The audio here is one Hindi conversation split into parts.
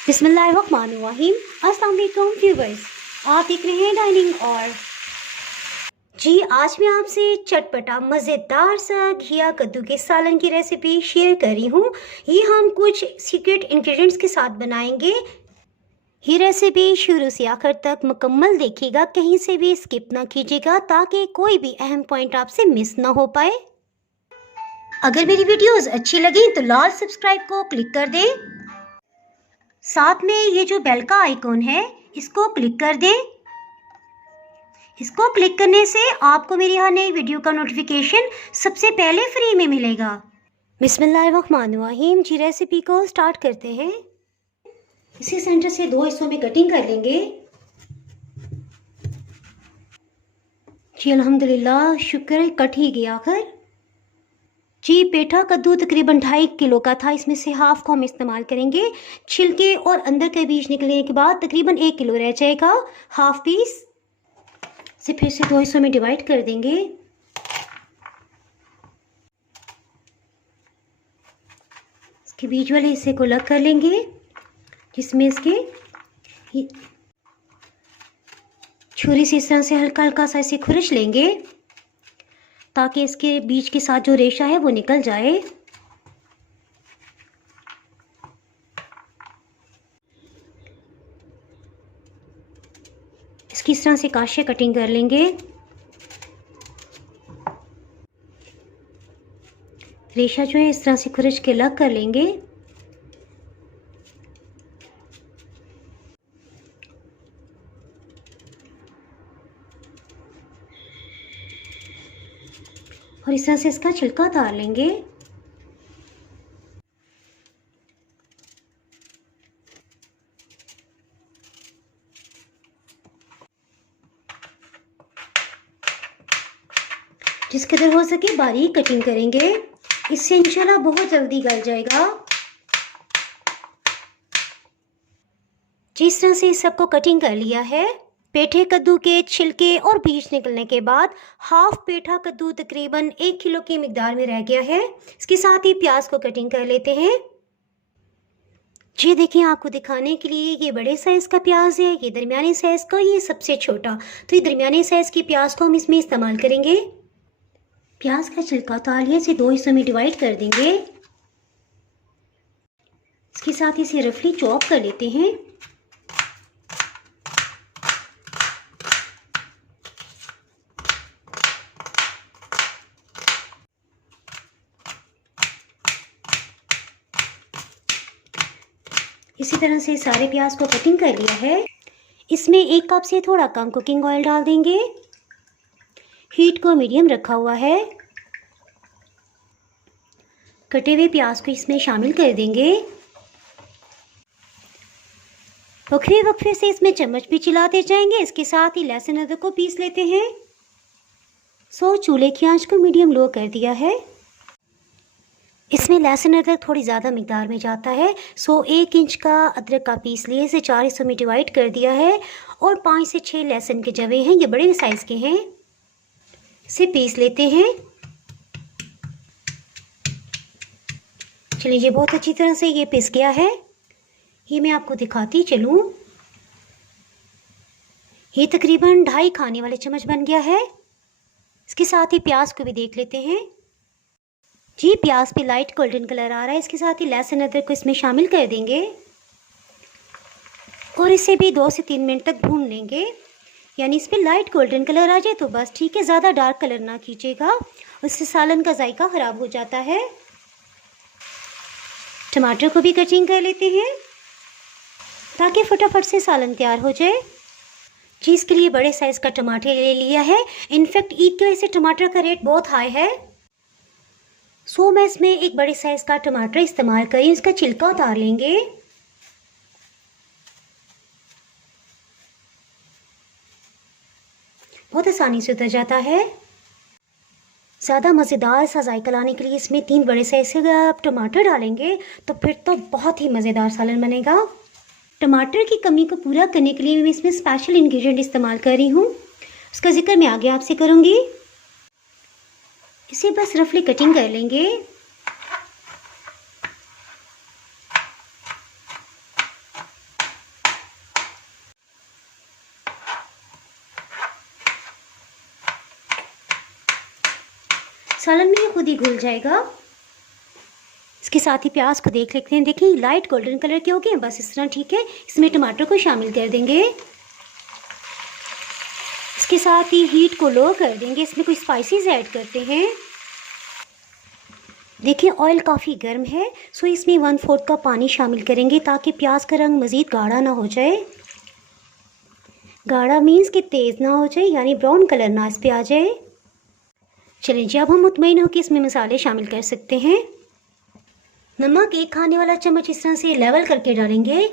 बिस्मिल्लाहिर्रहमानिर्रहीम। अस्सलाम वालेकुम व्यूअर्स, आप देख रहे हैं डाइनिंग और जी आज मैं आपसे चटपटा मज़ेदार सा घिया कद्दू के सालन की रेसिपी शेयर कर रही हूँ। ये हम कुछ सीक्रेट इंग्रेडिएंट्स के साथ बनाएंगे। ये रेसिपी शुरू से आखिर तक मुकम्मल देखिएगा, कहीं से भी स्किप ना कीजिएगा ताकि कोई भी अहम पॉइंट आपसे मिस ना हो पाए। अगर मेरी वीडियोस अच्छी लगी तो लाल सब्सक्राइब को क्लिक कर दें। साथ में ये जो बेल का आइकॉन है इसको क्लिक कर दें। इसको क्लिक करने से आपको मेरी हर नई वीडियो का नोटिफिकेशन सबसे पहले फ्री में मिलेगा। बिस्मिल्लाहिर्रहमानिर्रहीम। जी रेसिपी को स्टार्ट करते हैं। इसी सेंटर से दो हिस्सों में कटिंग कर लेंगे। जी अल्हम्दुलिल्लाह, शुक्र है कट ही गया आखिर। जी पेठा कद्दू तकरीबन 2.5 किलो का था, इसमें से हाफ को हम इस्तेमाल करेंगे। छिलके और अंदर के बीज निकलने के बाद तकरीबन 1 किलो रह जाएगा। हाफ पीस से फिर से दो हिस्सों में डिवाइड कर देंगे। इसके बीज वाले हिस्से को अलग कर लेंगे, जिसमें इसके छुरी से इस तरह से हल्का हल्का सा इसे खुरच लेंगे ताकि इसके बीज के साथ जो रेशा है वो निकल जाए। इसकी इस तरह से काशे कटिंग कर लेंगे। रेशा जो है इस तरह से खुरच के अलग कर लेंगे। और इस तरह से इसका छिलका उतार लेंगे। जिस कदर हो सके बारीक कटिंग करेंगे, इससे इंशाल्लाह बहुत जल्दी गल जाएगा। जिस तरह से इस सबको कटिंग कर लिया है, पेठे कद्दू के छिलके और बीज निकलने के बाद हाफ पेठा कद्दू तकरीबन 1 किलो की मिकदार में रह गया है। इसके साथ ही प्याज को कटिंग कर लेते हैं। जी देखिए, आपको दिखाने के लिए ये बड़े साइज़ का प्याज है, ये दरमियानी साइज़ का, ये सबसे छोटा। तो ये दरमियानी साइज़ की प्याज को हम इसमें इस्तेमाल करेंगे। प्याज का छिलका उतार लिया, इसे दो हिस्सों में डिवाइड कर देंगे। इसके साथ इसे रफली चॉप कर लेते हैं। इसी तरह से सारे प्याज को कटिंग कर लिया है। इसमें 1 कप से थोड़ा कम कुकिंग ऑयल डाल देंगे। हीट को मीडियम रखा हुआ है। कटे हुए प्याज को इसमें शामिल कर देंगे। वक्फे वक्फे से इसमें चम्मच भी चलाते जाएंगे। इसके साथ ही लहसुन अदरक को पीस लेते हैं। चूल्हे की आंच को मीडियम लो कर दिया है। इसमें लहसुन अदरक थोड़ी ज़्यादा मिकदार में जाता है। 1 इंच का अदरक का पीस लिए इसे 4 हिस्सों में डिवाइड कर दिया है। और 5 से 6 लहसुन के जवे हैं, ये बड़े साइज़ के हैं। इसे पीस लेते हैं। चलिए, ये बहुत अच्छी तरह से ये पिस गया है। ये मैं आपको दिखाती चलूँ। ये तकरीबन 2.5 खाने वाले चम्मच बन गया है। इसके साथ ही प्याज को भी देख लेते हैं। जी प्याज पे लाइट गोल्डन कलर आ रहा है। इसके साथ ही लहसुन अदरक को इसमें शामिल कर देंगे और इसे भी 2 से 3 मिनट तक भून लेंगे। यानी इस पर लाइट गोल्डन कलर आ जाए तो बस ठीक है, ज़्यादा डार्क कलर ना कीजिएगा, उससे सालन का जायका ख़राब हो जाता है। टमाटर को भी कटिंग कर लेते हैं ताकि फटाफट से सालन तैयार हो जाए। जी इसके लिए बड़े साइज़ का टमाटर ले लिया है। इनफैक्ट ईद की वजह से टमाटर का रेट बहुत हाई है। मैं इसमें एक बड़े साइज़ का टमाटर इस्तेमाल करें। इसका छिलका उतार लेंगे। बहुत आसानी से उतर जाता है। ज़्यादा मज़ेदार सा जायका लाने के लिए इसमें 3 बड़े साइज़ के आप टमाटर डालेंगे तो फिर तो बहुत ही मज़ेदार सालन बनेगा। टमाटर की कमी को पूरा करने के लिए मैं इसमें स्पेशल इंग्रेडिएंट इस्तेमाल कर रही हूँ, उसका जिक्र मैं आगे आपसे करूँगी। इसे बस रफली कटिंग कर लेंगे। सालन में ये खुद ही घुल जाएगा। इसके साथ ही प्याज को देख लेते हैं। देखिए लाइट गोल्डन कलर के हो गए, बस इस तरह ठीक है। इसमें टमाटर को शामिल कर देंगे। इसके साथ ही हीट को लो कर देंगे। इसमें कुछ स्पाइसेस ऐड करते हैं। देखिए ऑयल काफ़ी गर्म है, सो इसमें 1/4 कप पानी शामिल करेंगे ताकि प्याज का रंग मज़ीद गाढ़ा ना हो जाए। गाढ़ा मीन्स कि तेज़ ना हो जाए, यानी ब्राउन कलर ना इस पे आ जाए। चलिए जी, अब हम मुतमईन होकर इसमें मसाले शामिल कर सकते हैं। नमक 1 खाने वाला चम्मच इस तरह से लेवल करके डालेंगे।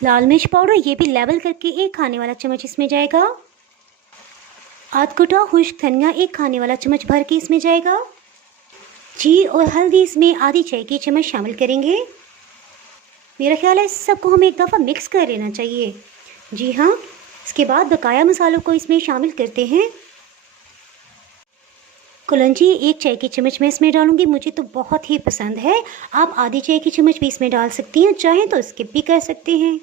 लाल मिर्च पाउडर ये भी लेवल करके 1 खाने वाला चम्मच इसमें जाएगा। आध कुटा खुश्क धनिया 1 खाने वाला चम्मच भर के इसमें जाएगा जी। और हल्दी इसमें आधी चाय की चम्मच शामिल करेंगे। मेरा ख्याल है इस सबको हमें एक दफ़ा मिक्स कर लेना चाहिए। जी हाँ, इसके बाद बकाया मसालों को इसमें शामिल करते हैं। कलौंजी 1 चाय की चम्मच मैं इसमें डालूंगी, मुझे तो बहुत ही पसंद है। आप आधी चाय की चम्मच भी इसमें डाल सकती हैं, चाहें तो स्किप भी कर सकते हैं,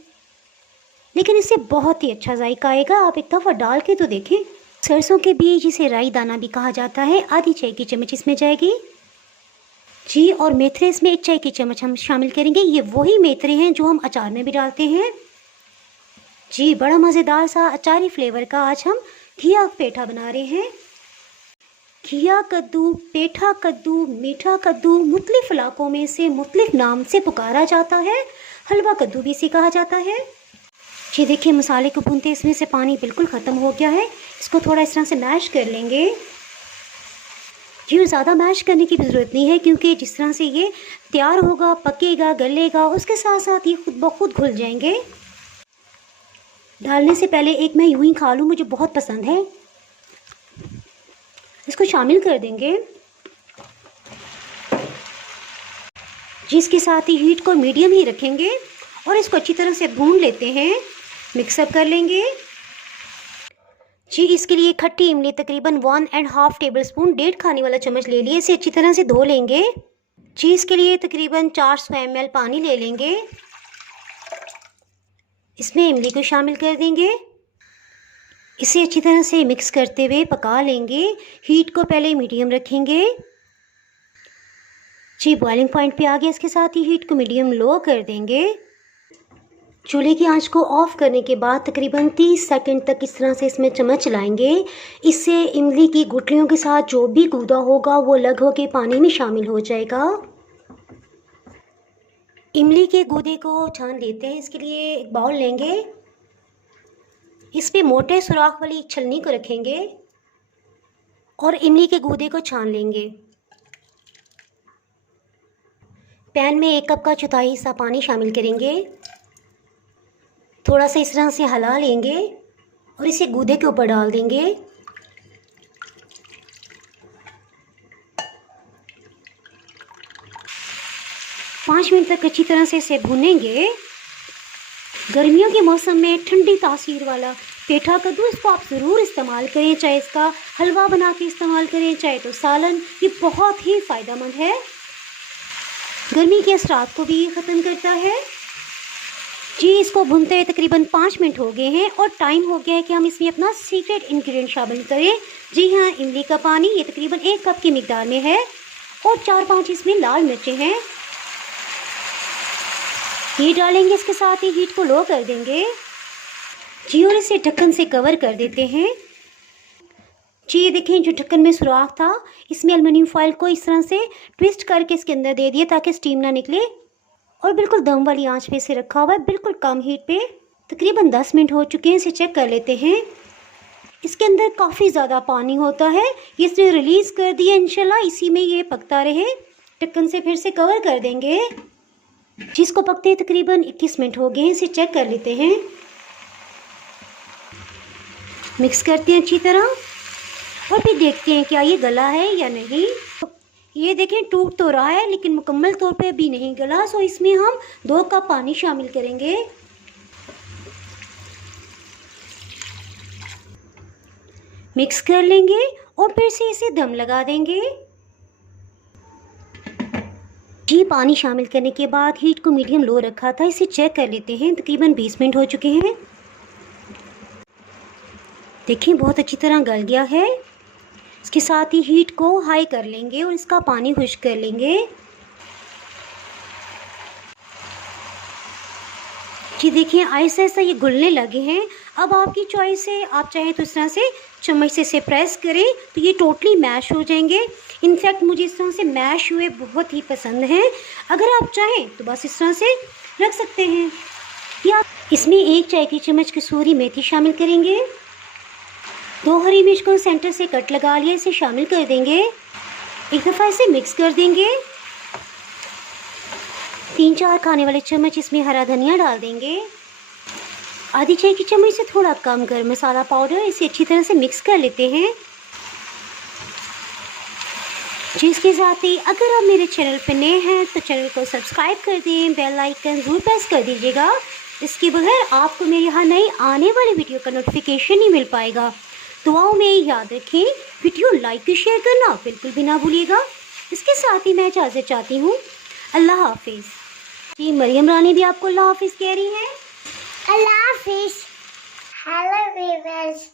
लेकिन इससे बहुत ही अच्छा जायका आएगा। आप एक दफ़ा डाल के तो देखें। सरसों के बीज जिसे राई दाना भी कहा जाता है, आधी चाय की चम्मच इसमें जाएगी जी। और मेथरे इसमें 1 चाय की चम्मच हम शामिल करेंगे। ये वही मेथरे हैं जो हम अचार में भी डालते हैं जी। बड़ा मज़ेदार सा अचारी फ्लेवर का आज हम घिया पेठा बना रहे हैं। घिया कद्दू, पेठा कद्दू, मीठा कद्दू मुख्तलिफ इलाकों में से मुख्तलिफ नाम से पुकारा जाता है। हलवा कद्दू भी इसे कहा जाता है जी। देखिए मसाले को भूनते इसमें से पानी बिल्कुल ख़त्म हो गया है। इसको थोड़ा इस तरह से मैश कर लेंगे जी। ज़्यादा मैश करने की भी ज़रूरत नहीं है, क्योंकि जिस तरह से ये तैयार होगा, पकेगा, गलेगा, उसके साथ साथ ये खुद ब खुद घुल जाएंगे। डालने से पहले एक मैं यूं ही खा लूँ, मुझे बहुत पसंद है। इसको शामिल कर देंगे जी। इसके साथ ही हीट को मीडियम ही रखेंगे और इसको अच्छी तरह से भून लेते हैं, मिक्सअप कर लेंगे जी। इसके लिए खट्टी इमली तकरीबन 1.5 टेबलस्पून 1.5 खाने वाला चम्मच ले लिए। इसे अच्छी तरह से धो लेंगे जी। इसके लिए तकरीबन 400 ml पानी ले लेंगे। इसमें इमली को शामिल कर देंगे। इसे अच्छी तरह से मिक्स करते हुए पका लेंगे। हीट को पहले मीडियम रखेंगे जी। बॉइलिंग पॉइंट पे आ गया। इसके साथ ही हीट को मीडियम लो कर देंगे। चूल्हे की आंच को ऑफ करने के बाद तकरीबन 30 सेकंड तक इस तरह से इसमें चम्मच चलाएंगे। इससे इमली की गुठलियों के साथ जो भी गूदा होगा वो अलग होकर पानी में शामिल हो जाएगा। इमली के गूदे को छान लेते हैं। इसके लिए एक बाउल लेंगे, इस पे मोटे सुराख वाली छलनी को रखेंगे और इमली के गूदे को छान लेंगे। पैन में 1 कप का चौथाई हिस्सा पानी शामिल करेंगे। थोड़ा सा इस तरह से हिला लेंगे और इसे गूदे के ऊपर डाल देंगे। पाँच मिनट तक अच्छी तरह से इसे भूनेंगे। गर्मियों के मौसम में ठंडी तासीर वाला पेठा कद्दू, इसको आप ज़रूर इस्तेमाल करें, चाहे इसका हलवा बना के इस्तेमाल करें, चाहे तो सालन। ये बहुत ही फ़ायदेमंद है, गर्मी के असरात को भी ख़त्म करता है जी। इसको भूनते हुए तकरीबन 5 मिनट हो गए हैं और टाइम हो गया है कि हम इसमें अपना सीक्रेट इंग्रेडिएंट शामिल करें। जी हाँ, इमली का पानी, ये तकरीबन 1 कप की मिकदार में है और 4-5 इसमें लाल मिर्चें हैं, ये डालेंगे। इसके साथ ही हीट को लो कर देंगे जी और इसे ढक्कन से कवर कर देते हैं जी। ये देखें, जो ढक्कन में सुराख था इसमें एल्युमिनियम फॉइल को इस तरह से ट्विस्ट करके इसके अंदर दे दिए ताकि स्टीम ना निकले और बिल्कुल दम वाली आंच पे इसे रखा हुआ है, बिल्कुल कम हीट पे। तकरीबन 10 मिनट हो चुके हैं, इसे चेक कर लेते हैं। इसके अंदर काफ़ी ज़्यादा पानी होता है, ये इसने रिलीज़ कर दिया। इंशाल्लाह इसी में ये पकता रहे। ढक्कन से फिर से कवर कर देंगे जिसको पकते तकरीबन 21 मिनट हो गए हैं, इसे चेक कर लेते हैं। मिक्स करते हैं अच्छी तरह और फिर देखते हैं क्या ये गला है या नहीं। ये देखें, टूट तो रहा है लेकिन मुकम्मल तौर पे भी नहीं गला। सो इसमें हम 2 कप पानी शामिल करेंगे। मिक्स कर लेंगे और फिर से इसे दम लगा देंगे जी। पानी शामिल करने के बाद हीट को मीडियम लो रखा था, इसे चेक कर लेते हैं। तकरीबन 20 मिनट हो चुके हैं। देखिए बहुत अच्छी तरह गल गया है। इसके साथ ही हीट को हाई कर लेंगे और इसका पानी खुश्क कर लेंगे। जी देखिए आहिस्ता आहिस्ता ये घुलने लगे हैं। अब आपकी चॉइस है, आप चाहें तो इस तरह से चम्मच से इसे प्रेस करें तो ये टोटली मैश हो जाएंगे। इनफैक्ट मुझे इस तरह से मैश हुए बहुत ही पसंद हैं। अगर आप चाहें तो बस इस तरह से रख सकते हैं। या इसमें 1 चाय की चम्मच कसूरी मेथी शामिल करेंगे। 2 हरी मिर्च को सेंटर से कट लगा लिया, इसे शामिल कर देंगे। एक दफ़ा इसे मिक्स कर देंगे। 3-4 खाने वाले चम्मच इसमें हरा धनिया डाल देंगे। आधी चाय की चम्मच से थोड़ा कम गरम मसाला पाउडर, इसे अच्छी तरह से मिक्स कर लेते हैं। जिसके साथ ही अगर आप मेरे चैनल पर नए हैं तो चैनल को सब्सक्राइब कर दें, बेल आइकन ज़रूर प्रेस कर दीजिएगा। इसके बगैर आपको मेरे यहाँ नई आने वाली वीडियो का नोटिफिकेशन नहीं मिल पाएगा। दुआओं में याद रखें, वीडियो लाइक और शेयर करना बिल्कुल भी ना भूलिएगा। इसके साथ ही मैं इजाज़त चाहती हूँ। अल्लाह हाफिज़। जी मरियम रानी भी आपको अल्लाह हाफिज़ कह रही हैं। अल्लाह हाफिज़। Hello viewers.